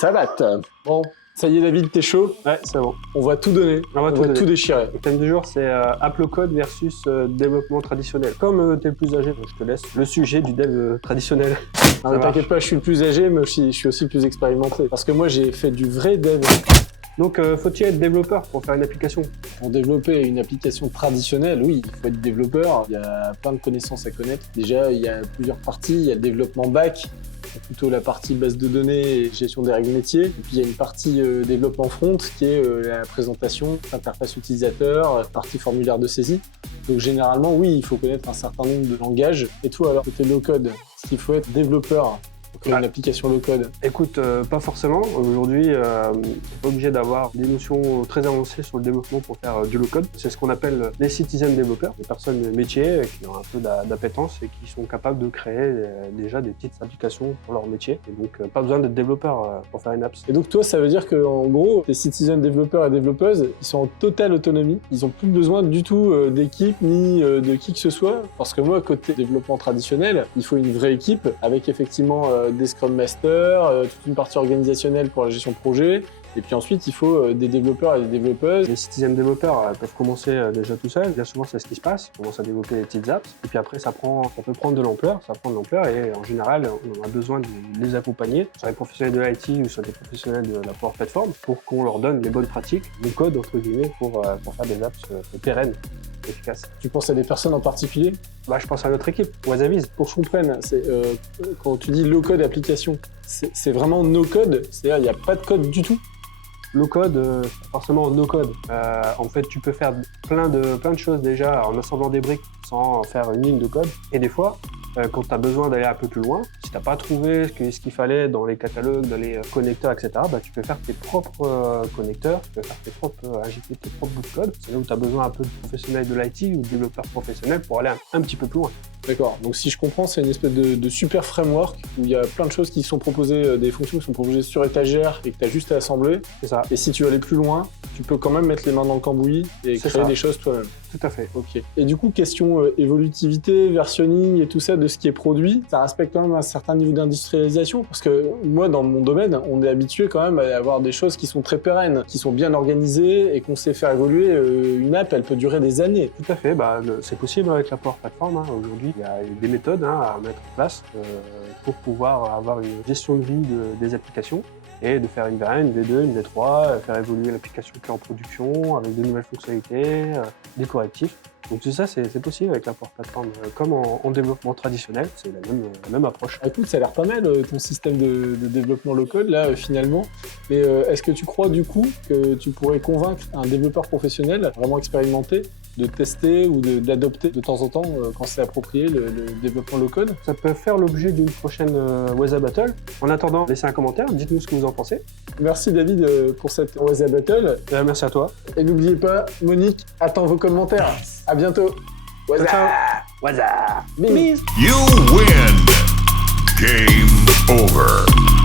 Ça va. Bon, ça y est David, t'es chaud? Ouais, c'est bon. On va tout donner, on va tout déchirer. Le thème du jour, c'est app low-code versus développement traditionnel. Comme t'es le plus âgé, je te laisse le sujet du dev traditionnel. Non mais t'inquiète pas, je suis le plus âgé, mais je suis aussi le plus expérimenté. Parce que moi, j'ai fait du vrai dev. Donc, faut-il être développeur pour faire une application? Pour développer une application traditionnelle, oui, il faut être développeur. Il y a plein de connaissances à connaître. Déjà, il y a plusieurs parties. Il y a le développement back, plutôt la partie base de données et gestion des règles métiers. Et puis il y a une partie développement front qui est la présentation, interface utilisateur, partie formulaire de saisie. Donc généralement, oui, il faut connaître un certain nombre de langages. Et toi, alors, côté low-code, est-ce qu'il faut être développeur pour créer une application low-code? Écoute, pas forcément. Aujourd'hui, t'es pas obligé d'avoir des notions très avancées sur le développement pour faire du low-code. C'est ce qu'on appelle les citizen développeurs, des personnes métiers qui ont un peu d'appétence et qui sont capables de créer déjà des petites applications pour leur métier. Et donc, pas besoin d'être développeur pour faire une app. Et donc toi, ça veut dire qu'en gros, les citizen développeurs et développeuses, ils sont en totale autonomie. Ils n'ont plus besoin du tout d'équipe ni de qui que ce soit. Parce que moi, côté développement traditionnel, il faut une vraie équipe avec effectivement des Scrum Masters, toute une partie organisationnelle pour la gestion de projet. Et puis ensuite, il faut des développeurs et des développeuses. Les citizen développeurs peuvent commencer déjà tout seuls. Bien souvent, c'est ce qui se passe. Ils commencent à développer des petites apps. Et puis après, ça peut prendre de l'ampleur. Ça prend de l'ampleur et en général, on a besoin de les accompagner, soit les professionnels de l'IT ou soit des professionnels de la Power Platform, pour qu'on leur donne les bonnes pratiques, le code entre guillemets, pour faire des apps pérennes, efficaces. Tu penses à des personnes en particulier? Je pense à notre équipe, Wasabiz. Pour que je comprenne, quand tu dis low-code application, c'est vraiment no-code? C'est-à-dire il n'y a pas de code du tout? Low-code, forcément no-code. En fait, tu peux faire plein de choses déjà en assemblant des briques sans faire une ligne de code. Et des fois, quand tu as besoin d'aller un peu plus loin, si tu n'as pas trouvé ce qu'il fallait dans les catalogues, dans les connecteurs, etc., tu peux faire tes propres connecteurs, tu peux faire injecter tes propres bouts de code. C'est là où tu as besoin un peu de professionnels de l'IT ou de développeurs professionnels pour aller un petit peu plus loin. D'accord, donc si je comprends, c'est une espèce de super framework où il y a plein de choses qui sont proposées, des fonctions qui sont proposées sur étagère et que tu as juste à assembler. C'est ça. Et si tu veux aller plus loin, tu peux quand même mettre les mains dans le cambouis et créer des choses toi-même. Tout à fait. Ok. Et du coup, question évolutivité, versionning et tout ça de ce qui est produit, ça respecte quand même un certain niveau d'industrialisation? Parce que moi, dans mon domaine, on est habitué quand même à avoir des choses qui sont très pérennes, qui sont bien organisées et qu'on sait faire évoluer. Une app, elle peut durer des années. Tout à fait. C'est possible avec la Power Platform. Aujourd'hui, il y a des méthodes à mettre en place pour pouvoir avoir une gestion de vie des applications et de faire une V1, une V2, une V3, faire évoluer l'application qui est en production avec de nouvelles fonctionnalités, des correctifs. Donc tout ça, c'est possible avec la Power Platform. Comme en développement traditionnel, c'est la même approche. Écoute, ça a l'air pas mal ton système de développement low-code là finalement. Mais est-ce que tu crois du coup que tu pourrais convaincre un développeur professionnel vraiment expérimenté de tester ou d'adopter de temps en temps, quand c'est approprié, le développement low-code? Ça peut faire l'objet d'une prochaine WhatsApp Battle. En attendant, laissez un commentaire, dites-nous ce que vous en pensez. Merci David pour cette WhatsApp Battle. Merci à toi. Et n'oubliez pas, Monique attend vos commentaires. À bientôt. Ciao. WhatsApp. Bisous. You win. Game over.